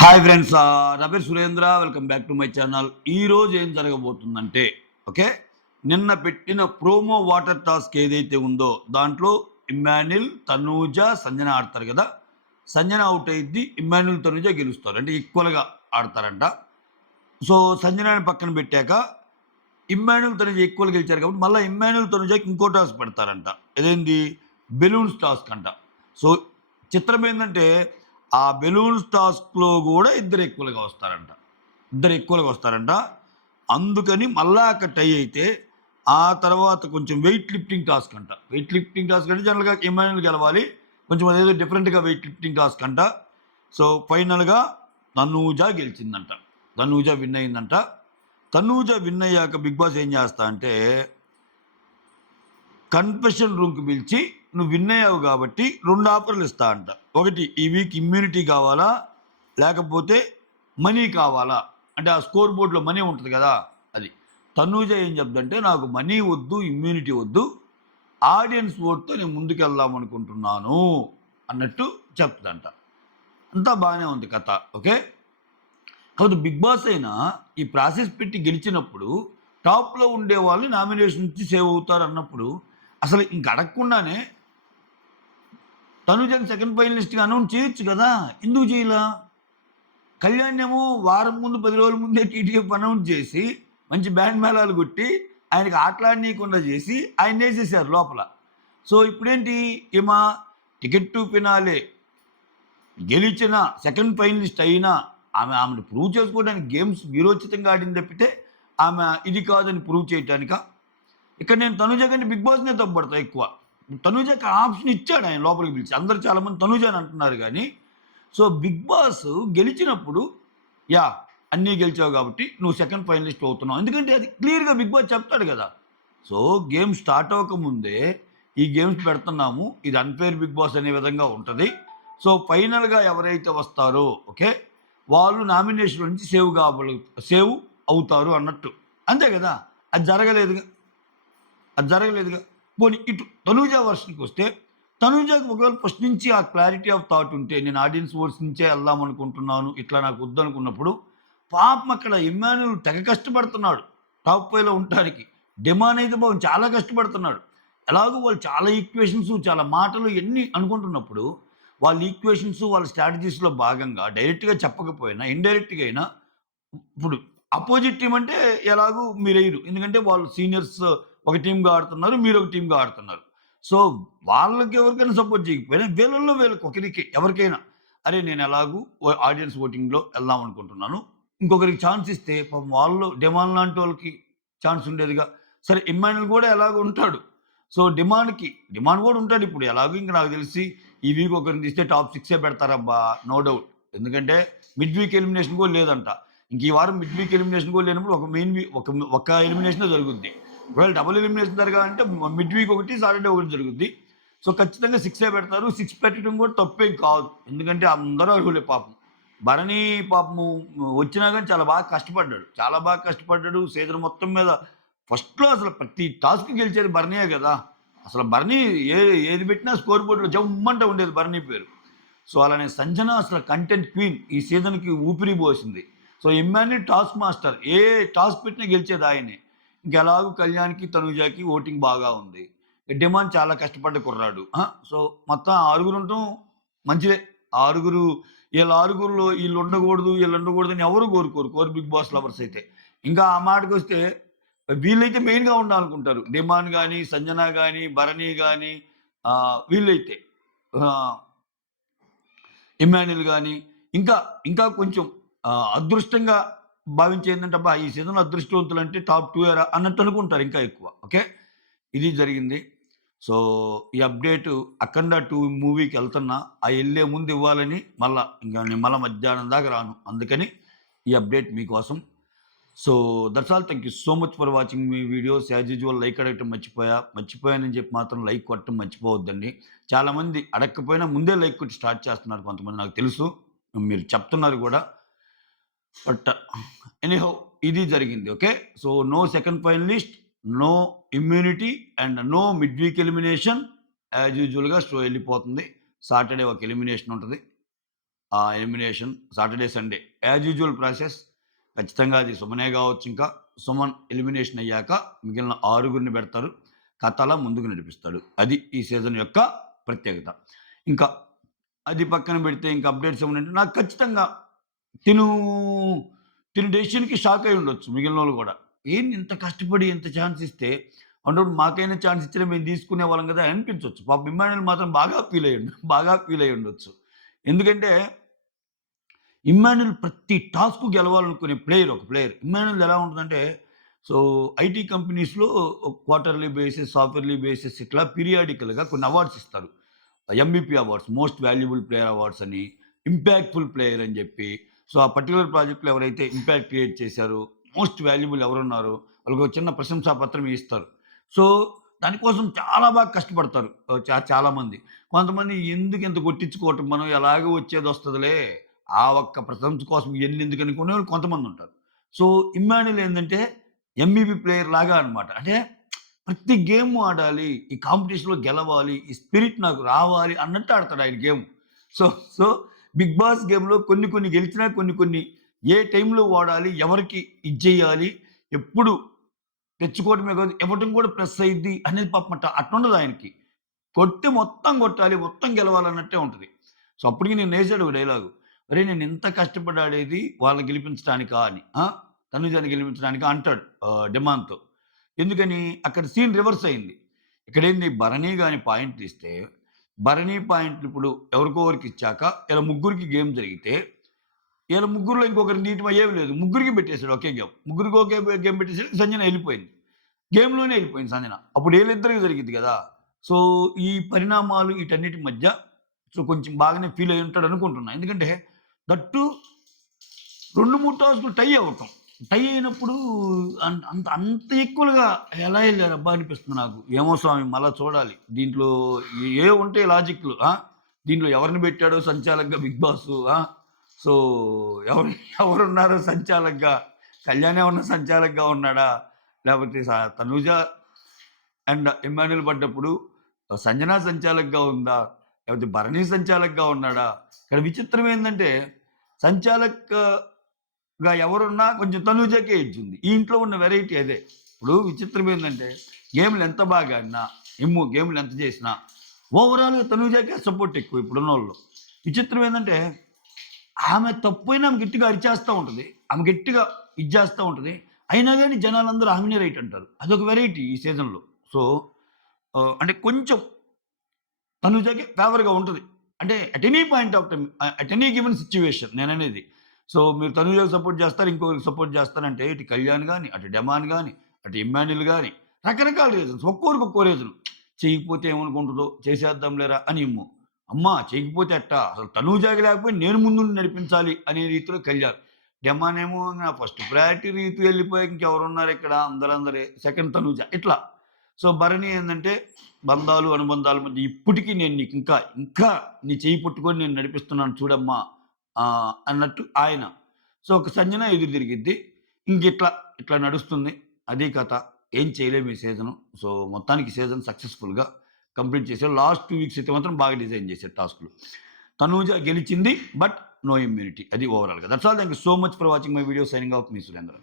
Hi friends, నా పేరు Surendra. Welcome back to my channel. ఈరోజు ఏం జరగబోతుందంటే, ఓకే, నిన్న పెట్టిన ప్రోమో వాటర్ టాస్క్ ఏదైతే ఉందో దాంట్లో ఇమ్మాన్యుల్, తనూజ, సంజన ఆడతారు కదా. సంజన అవుట్ అయ్యిద్ది, ఇమ్మాన్యుల్, తనూజ గెలుస్తారు. అంటే ఈక్వల్గా ఆడతారంట. సో సంజనాని పక్కన పెట్టాక ఇమ్మాన్యుల్, తనూజ ఈక్వల్ గెలిచారు కాబట్టి మళ్ళీ ఇమ్మాన్యుల్, తనూజకి ఇంకో టాస్క్ పెడతారంట. ఇదేంది? బెలూన్స్ టాస్క్ అంట. సో చిత్రం ఏంటంటే, ఆ బెలూన్స్ టాస్క్లో కూడా ఇద్దరు ఈక్వల్గా వస్తారంట. అందుకని మళ్ళా అక్కడ టై అయితే ఆ తర్వాత కొంచెం వెయిట్ లిఫ్టింగ్ టాస్క్ అంట. వెయిట్ లిఫ్టింగ్ టాస్క్ అంటే జనరల్గా ఇమ్మాన్యుల్ గెలవాలి. కొంచెం అదేదో డిఫరెంట్గా వెయిట్ లిఫ్టింగ్ టాస్క్ అంట. సో ఫైనల్గా తనూజ గెలిచిందంట. తనూజ విన్ అయిందంట. తనూజ విన్ అయ్యాక బిగ్ బాస్ ఏం చేస్తా అంటే, కన్ఫెషన్ రూమ్కి పిలిచి నువ్వు విన్ అయ్యావు కాబట్టి 2 ఆఫర్లు ఇస్తా అంట. ఒకటి, ఈ వీక్ ఇమ్యూనిటీ కావాలా, లేకపోతే మనీ కావాలా. అంటే ఆ స్కోర్ బోర్డ్లో మనీ ఉంటుంది కదా, అది. తనూజ ఏం చెప్తుందంటే, నాకు మనీ వద్దు, ఇమ్యూనిటీ వద్దు, ఆడియన్స్ ఓట్తో నేను ముందుకెళ్దాం అనుకుంటున్నాను అన్నట్టు చెప్తుందంట. అంతా బాగానే ఉంది కథ, ఓకే. కాబట్టి బిగ్ బాస్ అయినా ఈ ప్రాసెస్ పెట్టి గెలిచినప్పుడు టాప్లో ఉండే వాళ్ళని నామినేషన్ నుంచి సేవ్ అవుతారు అన్నప్పుడు అసలు ఇంక అడగకుండానే తనుజని సెకండ్ ఫైనలిస్ట్గా అనౌన్స్ చేయొచ్చు కదా. ఎందుకు చేయలా? కళ్యాణ్ ఏమో వారం ముందు 10 రోజుల ముందే టీటీఎఫ్ అనౌన్స్ చేసి మంచి బ్యాండ్ మేళాలు కొట్టి ఆయనకి ఆటలాడనీయకుండా చేసి ఆయన వేసేసారు లోపల. సో ఇప్పుడేంటి, ఈమె టికెట్ టు ఫినాలే గెలిచిన సెకండ్ ఫైనలిస్ట్ అయినా ఆమెను ప్రూవ్ చేసుకోవడానికి గేమ్స్ వీరోచితంగా ఆడింది తప్పితే ఆమె ఇది కాదని ప్రూవ్ చేయటానిక. ఇక్కడ నేను తనుజ కంటే బిగ్ బాస్నే తప్పుపడతా ఎక్కువ. తనుజకి ఆప్షన్ ఇచ్చాడు ఆయన లోపలికి పిలిచి. అందరు చాలామంది తనుజ అని అంటున్నారు కానీ, సో బిగ్ బాస్ గెలిచినప్పుడు యా అన్నీ గెలిచావు కాబట్టి నువ్వు సెకండ్ ఫైనలిస్ట్ అవుతున్నావు. ఎందుకంటే అది క్లియర్గా బిగ్ బాస్ చెప్తాడు కదా. సో గేమ్ స్టార్ట్ అవ్వకముందే ఈ గేమ్స్ పెడుతున్నాము, ఇది అన్ఫేర్ బిగ్ బాస్ అనే విధంగా ఉంటుంది. సో ఫైనల్గా ఎవరైతే వస్తారో, ఓకే, వాళ్ళు నామినేషన్ నుంచి సేవ్ అవుతారు అన్నట్టు. అంతే కదా. అది జరగలేదుగా. పోనీ ఇటు తనూజ వర్షన్కి వస్తే, తనూజకి ఒకవేళ ఫస్ట్ నుంచి ఆ క్లారిటీ ఆఫ్ థాట్ ఉంటే, నేను ఆడియన్స్ ఓట్స్ నుంచే వెళ్దాం అనుకుంటున్నాను, ఇట్లా నాకు వద్దనుకున్నప్పుడు, పాపం అక్కడ ఇమ్మాన్యుల్ తెగ కష్టపడుతున్నాడు టాప్ 5లో ఉండటానికి. డిమాండ్ అయితే బాబు చాలా కష్టపడుతున్నాడు. ఎలాగో వాళ్ళు చాలా ఈక్వేషన్స్, చాలా మాటలు ఎన్ని అనుకుంటున్నప్పుడు, వాళ్ళ ఈక్వేషన్స్, వాళ్ళ స్ట్రాటజీస్లో భాగంగా డైరెక్ట్గా చెప్పకపోయినా ఇండైరెక్ట్గా అయినా, ఇప్పుడు అపోజిట్ టీం అంటే ఎలాగూ మీరెయ్యరు. ఎందుకంటే వాళ్ళు సీనియర్స్ ఒక టీమ్‌గా ఆడుతున్నారు, మీరు ఒక టీమ్‌గా ఆడుతున్నారు. సో వాళ్ళకి ఎవరికైనా సపోర్ట్ చేయకపోయినా వీళ్ళలో వీళ్ళకి ఒకరికి ఎవరికైనా, అరే నేను ఎలాగూ ఆడియన్స్ ఓటింగ్‌లో వెళ్దాం అనుకుంటున్నాను, ఇంకొకరికి ఛాన్స్ ఇస్తే పాపం వాళ్ళు డిమాండ్ లాంటి వాళ్ళకి ఛాన్స్ ఉండేదిగా. సరే ఇమ్మాన్యుల్ కూడా ఎలాగో ఉంటాడు. సో డిమాండ్ కూడా ఉంటాడు. ఇప్పుడు ఎలాగో ఇంక నాకు తెలిసి ఈ వీక్ ఒకరిని తీస్తే టాప్ 6 పెడతారబ్బా, నో డౌట్. ఎందుకంటే మిడ్ వీక్ ఎలిమినేషన్ కూడా లేదంట. ఇంక ఈ వారం మిడ్ వీక్ ఎలిమినేషన్ కూడా లేనప్పుడు ఒక మెయిన్ ఒక ఎలిమినేషనే జరుగుద్ది. ఒకవేళ డబుల్ ఎలిమినేషన్ జరగాలంటే మిడ్ వీక్ ఒకటి, సాటర్డే ఒకటి జరుగుద్ది. సో ఖచ్చితంగా 6 పెడతారు. 6 పెట్టడం కూడా తప్పేం కాదు. ఎందుకంటే అందరూ అర్హులే పాపం. భరణి పాపము వచ్చినా గానీ చాలా బాగా కష్టపడ్డాడు. చాలా బాగా కష్టపడ్డాడు. సీజన్ మొత్తం మీద ఫస్ట్‌లో అసలు ప్రతి టాస్క్ గెలిచేది భరణియే గదా. అసలు భరణి ఏది పెట్టినా స్కోర్ బోర్డ్‌లో జమ్మంట ఉండేది భరణి పేరు. సో అలానే సంజన అసలు కంటెంట్ క్వీన్. ఈ సీజన్‌కి ఊపిరి పోసింది. So Emmanuel task master. ఏ టాస్క్ పెట్టినా గెలిచేది ఆయనే. ఇంకెలాగూ కళ్యాణ్‌కి, తనుజకి ఓటింగ్ బాగా ఉంది. డిమాండ్ చాలా కష్టపడ్డ కుర్రాడు. సో మొత్తం ఆరుగురుంటం మంచిదే. ఆరుగురు, ఈళ్ళ ఆరుగురిలో ఈళ్ళుండకూడదు, ఈళ్ళుండకూడదని ఎవరు కోరుకోరు. బిగ్ బాస్ లవర్స్ అయితే. ఇంకా ఆ మాటకొస్తే వీళ్ళైతే మెయిన్‌గా ఉండాలనుకుంటారు. డిమాండ్ గాని, సంజన గాని, భరణి గాని, వీళ్ళైతే ఆహ్, ఇమ్మాన్యుల్ గాని, ఇంకా ఇంకా కొంచెం అదృష్టంగా భావించేదేంటంటే, అబ్బా! ఈ సీజన్‌లో అదృష్టవంతులంటే టాప్ 2 అన్నట్టు అనుకుంటారు ఇంకా ఎక్కువ. ఓకే. ఇది జరిగింది. సో, ఈ అప్డేటు 'అఖండ 2' మూవీకెళ్తున్నా. ఆ యెళ్ళే ముందు ఇవ్వాలని నేను మధ్యాహ్నం దాకా రాను. అందుకని ఈ అప్డేట్ మీకోసం. So, that's all. Thank you so much for watching my videos. As usual like అడగటం మర్చిపోయానని చెప్పి మాత్రం లైక్ కొట్టడం మర్చిపోవద్దండి. చాలామంది అడగకపోయినా ముందే లైక్ కొట్టి స్టార్ట్ చేస్తున్నారు కొంతమంది, నాకు తెలుసు. మీరు చెప్తున్నారు గూడా. బట్ ఎనీహౌ ఇది జరిగింది. Okay. So, no second finalist, no immunity and no mid week elimination. As యూజువల్‌గా షో ఎళ్ళిపోతుంది. సాటర్‌డే ఒక ఎలిమినేషన్ ఉంటది. Elimination Saturday, Sunday as usual process. ఖచ్చితంగా అది సుమనే గావచ్చు ఇంకా. సుమన్ ఎలిమినేషన్ అయ్యాక మిగిలిన 6గురిని పెడతారు. కథ అలా ముందుకు నడిపిస్తాడు. అది ఈ సీజన్ యొక్క ప్రత్యేకత. ఇంకా అది పక్కన పెడితే ఇంకా అప్‌డేట్స్ ఏమన్నంటే నాకు ఖచ్చితంగా తిను, తిను డెసిషన్‌కి షాక్ అయ్యి ఉండొచ్చు మిగిలినోళ్ళు గూడా. ఏంది ఇంత కష్టపడి ఇంత ఛాన్స్ ఇస్తే అటువంటిప్పుడు మాకైనా ఛాన్స్ ఇచ్చినా మేము తీసుకునేవాళ్ళం గదా! అని అనిపించొచ్చు. పాపం ఇమ్మాన్యుల్ మాత్రం బాగా ఫీల్ అయ్యిండు. బాగా ఫీల్ అయ్యి ఉండొచ్చు. ఎందుకంటే ఇమ్మాన్యుల్ ప్రతి టాస్క్ గెలవాలనుకునే ప్లేయర్ ఒక ప్లేయర్. ఇమ్మాన్యుల్ ఎలా ఉంటదంటే సో, ఐటీ కంపెనీస్‌లో quarterly basis, half yearly basis ఇట్లా పీరియాడికల్‌గా కొన్ని అవార్డ్స్ ఇస్తారు. MVP awards, most valuable player awards అని, ఇంపాక్ట్‌ఫుల్ ప్లేయర్ అని జెప్పి. సో, ఆ పర్టిక్యులర్ ప్రాజెక్ట్‌లో ఎవరైతే ఇంపాక్ట్ క్రియేట్ చేశారో, మోస్ట్ వాల్యుబుల్ ఎవరున్నారో వాళ్ళకొక చిన్న ప్రశంసా పత్రం ఇస్తారు. సో, దానికోసం చాలా బాగా కష్టపడతారు. చాలామంది. కొంతమంది ఎందుకింత కొట్టించుకోవటం మనం ఎలాగో వచ్చేదొస్తదిలే. ఆ ఒక్క ప్రశంస కోసం ఎన్నెందుకు అనుకునేవాళ్ళు కొంతమందుంటారు. సో, ఇమ్మాన్యుల్ ఏందంటే ఎంవీపీ ప్లేయర్ లాగా అన్నమాట. అంటే ప్రతి గేమ్ ఆడాలి. ఈ కాంపిటీషన్‌లో గెలవాలి. ఈ స్పిరిట్ నాకు రావాలి అన్నట్టు ఆడతాడు ఆయన game. So, so Bigg Boss గేమ్‌లో కొన్ని కొన్ని గెలిచినా కొన్ని కొన్ని ఏ టైంలో వాడాలి, ఎవరికి ఇచ్చేయాలి, ఎప్పుడు తెచ్చుకోవడమే కాదు ఇవ్వటం కూడా ప్లస్ అయ్యిద్ది అనేది పాపం అట్లుండదు ఆయనకి. కొట్టి మొత్తం కొట్టాలి, మొత్తం గెలవాలన్నట్టే ఉంటది. సో, అప్పటికి నేనేసాడు ఒక డైలాగు. "అరేయ్! నేనింత కష్టపడి ఆడేది వాళ్ళని గెలిపించడానికా" అని. తనుజని గెలిపించడానికా అంటాడు డిమాండ్‌తో. ఎందుకని? అక్కడ సీన్ రివర్స్ అయింది. ఇక్కడేంది భరణి గాని పాయింట్ తీస్తే, భరణి పాయింట్లు ఇప్పుడు ఎవరికో ఒకరికిచ్చాక ఇలా ముగ్గురికి గేమ్ జరిగితే, ఈళ్ళ ముగ్గురిలో ఇంకొకరిని తీయటం అయ్యేమి లేదు. ముగ్గురికి పెట్టేసాడు ఒకే గేమ్. ముగ్గురికి ఒకే గేమ్ పెట్టేసాడు. సంజన ఎళ్ళిపోయింది. గేమ్‌లోనే ఎళ్ళిపోయింది సంజన. అప్పుడు ఈళ్ళిద్దరికి జరిగిద్ది గదా! సో, ఈ పరిణామాలు ఈటన్నిటి మధ్య సో, కొంచెం బాగానే ఫీల్ అయ్యి ఉంటాడనుకుంటున్నా. ఎందుకంటే దట్ టూ 2, 3 టాస్క్‌లు టై అవ్వటం. టై అయినప్పుడు అంత అంత ఈక్వల్‌గా ఎలా ఎళ్లారబ్బా! అనిపిస్తుంది నాకు. ఏమో స్వామి మళ్ళా చూడాలి. దీంట్లో ఉంటాయి లాజిక్‌లు. దీంట్లో ఎవరిని పెట్టాడో సంచాలకుగా బిగ్ బాసు. సో, ఎవరు ఎవరున్నారో సంచాలకుగా? కళ్యాణ్ ఏమన్నా సంచాలకుగా ఉన్నాడా? లేపోతే తనూజ అండ్ ఇమ్మాన్యుల్ పడ్డప్పుడు సంజన సంచాలకుగా ఉందా? లేకపోతే భరణి సంచాలకుగా ఉన్నాడా? ఇక్కడ విచిత్రం ఏందంటే సంచాలక్‌గా ఎవరున్నా కొంచెం తనూజకే ఎడ్జ్ ఉంది. ఈ ఇంట్లో ఉన్న వెరైటీ అదే. ఇప్పుడు విచిత్రం ఏందంటే గేమ్‌లు ఎంత బాగా ఆడినా, గేమ్‌లు ఎంత చేసినా ఓవరాల్‌గా తనూజకే సపోర్ట్ ఎక్కువ ఇప్పుడున్నోళ్ళు. విచిత్రం ఏందంటే ఆమె తప్పైనా ఆమె గట్టిగా అరిచేస్తా ఉంటది. ఆమె గట్టిగా ఇది చేస్తా ఉంటది. అయినా గాని జనాలందరూ ఆమెనే రైట్ అంటారు. అదొక వెరైటీ ఈ సీజన్‌లో. సో, అంటే కొంచెం తనుజకి ఫేవర్‌గా ఉంటది. అంటే at any point of time at any given situation నేననేది. సో, మీరు తనుజకి సపోర్ట్ చేస్తారు, ఇంకొకరికి సపోర్ట్ చేస్తారంటే ఇటు కళ్యాణ్ గాని, అటు డెమాన్ గాని, అటు ఇమ్మాన్యుల్ గాని రకరకాల రీజన్స్. ఒక్కోరికి ఒక్కో రీజన్. చేయకపోతే ఏమనుకుంటదో, చేసేద్దాం లేరా అని ఇమ్ము. అమ్మా! చేయకపోతే ఎట్టా? అసలు తనూజకి లేకపోయి నేను ముందుండి నడిపించాలి అనే రీతిలో కళ్యాణ్. డెమానేమో నా ఫస్ట్ ప్రయారిటీ రీతు వెళ్ళిపోయాక ఇంకెవరున్నారిక్కడ అందరందరే. సెకండ్ తనూజ ఇట్లా. సో, భరణి ఏందంటే బంధాలు, అనుబంధాల మధ్య ఇప్పటికి నేను నీకు ఇంకా నీ చెయ్యి పట్టుకొని నేను నడిపిస్తున్నాను చూడమ్మా అన్నట్టు ఆయన. సో, ఒక సంజన ఎదురు తిరిగిద్ది. ఇట్లా నడుస్తుంది. అదీ కథ. ఏం చేయలేము ఈ సీజను. సో, మొత్తానికి సీజన్ సక్సెస్‌ఫుల్‌గా కంప్లీట్ చేశారు. లాస్ట్ 2 వీక్స్ అయితే మాత్రం బాగా డిజైన్ చేశారు టాస్క్‌లు. తనూజ గెలిచింది. But no immunity. అది ఓవరాల్‌గా. That's all. Thank you so much for watching my video. Signing off మీ సురేంద్ర.